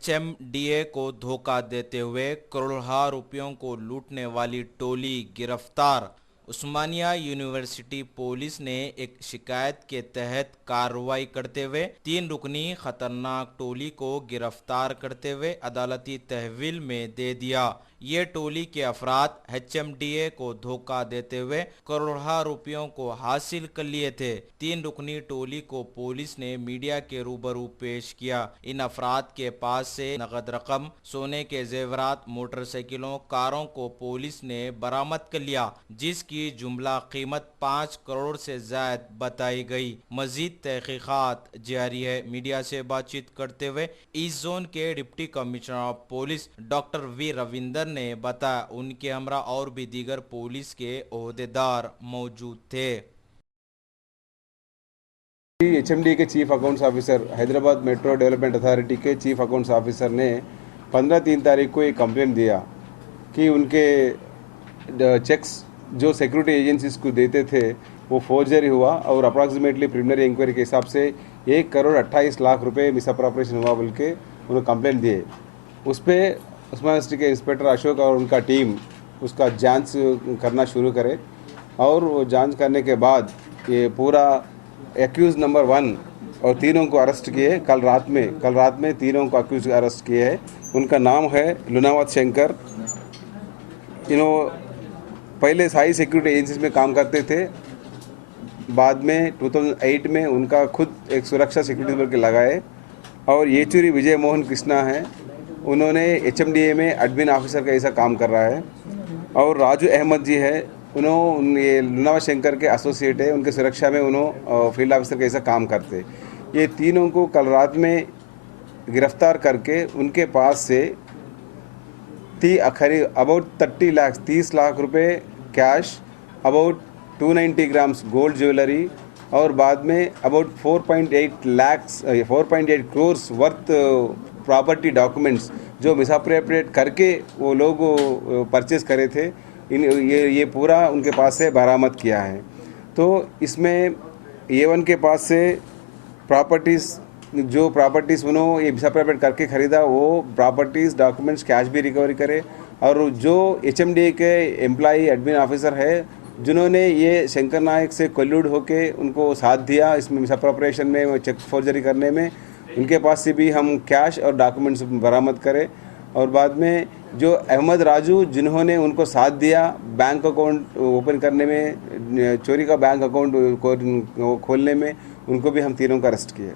HMDA को धोखा देते हुए करोड़ों रुपयों को लूटने वाली टोली गिरफ्तार। उस्मानिया यूनिवर्सिटी पुलिस ने एक शिकायत के तहत कार्रवाई करते हुए 3 रुकनी खतरनाक टोली को गिरफ्तार करते हुए अदालती तहवील में दे दिया। ये टोली के अफराद एचएमडीए को धोखा देते हुए करोड़ों रुपयों को हासिल कर लिए थे। 3 रुकनी टोली को पुलिस ने मीडिया के रूबरू पेश किया। इन अफराद के पास से नगद रकम, सोने के जेवरात, मोटरसाइकिलों, कारों को पुलिस ने बरामद कर लिया, जिसकी जुमला कीमत 5 करोड़ से ज्यादा बताई गई। मजीद तहकीकात जारी है। मीडिया से बातचीत करते हुए ईस्ट जोन के deputy commissioner of police doctor V Ravinder ने बताया उनके हमरा और भी दीगर पुलिस के ओहदेदार मौजूद थे। एचएमडी के chief accounts officer, Hyderabad metro development authority के चीफ अकाउंट्स ऑफिसर ने 15/3 तारीख को एक कंप्लेंट दिया कि उनके चेक्स जो सिक्योरिटी एजेंसीज को देते थे वो फोर्जरी हुआ और अप्रॉक्सीमेटली प्रिलिमिनरी इंक्वायरी के हिसाब से 1,28,00,000 रुपये मिसअप्रोप्रिएशन हुआ बोल के उन्होंने कंप्लेंट दिए। उस पर उस्मानिया यूनिवर्सिटी के इंस्पेक्टर अशोक और उनका टीम उसका जांच करना शुरू करे और वो जांच करने के बाद ये पूरा एक्यूज नंबर 1 और तीनों को अरेस्ट किए। कल रात में तीनों को एक्यूज अरेस्ट किए हैं। उनका नाम है लुनावत शंकर। पहले साई सिक्योरिटी एजेंसीज में काम करते थे। बाद में 2008 में उनका खुद एक सुरक्षा सिक्योरिटी बल के लगाए। और येचूरी विजय मोहन कृष्णा है, उन्होंने एचएमडीए में एडमिन ऑफिसर का ऐसा काम कर रहा है। और राजू अहमद जी है, ये लुनावत शंकर के एसोसिएट है, उनके सुरक्षा में उन्होंने फील्ड ऑफिसर का ऐसा काम करते। ये तीनों को कल रात में गिरफ्तार करके उनके पास से अबाउट 30 लाख रुपए cash, about 290 grams gold jewellery और बाद में about 4.8 crores worth property documents जो मिसअप्रोप्रिएट करके वो लोग परचेज करे थे, ये पूरा उनके पास से बरामद किया है। तो इसमें A1 के पास से जो प्रॉपर्टीज़ उन्होंने ये मिसअप्रोप्रिएट करके ख़रीदा वो प्रॉपर्टीज़ डॉक्यूमेंट्स कैश भी रिकवरी करे। और जो एचएमडीए के एम्प्लॉई एडमिन ऑफिसर है जिन्होंने ये शंकर नायक से कोल्यूड होके उनको साथ दिया इसमें मिसअप्रोप्रिएशन में, चेक फोर्जरी करने में, उनके पास से भी हम कैश और डॉक्यूमेंट्स बरामद करें। और बाद में जो अहमद राजू जिन्होंने उनको साथ दिया बैंक अकाउंट ओपन करने में, चोरी का बैंक अकाउंट खोलने में, उनको भी हम तीनों का अरेस्ट किए।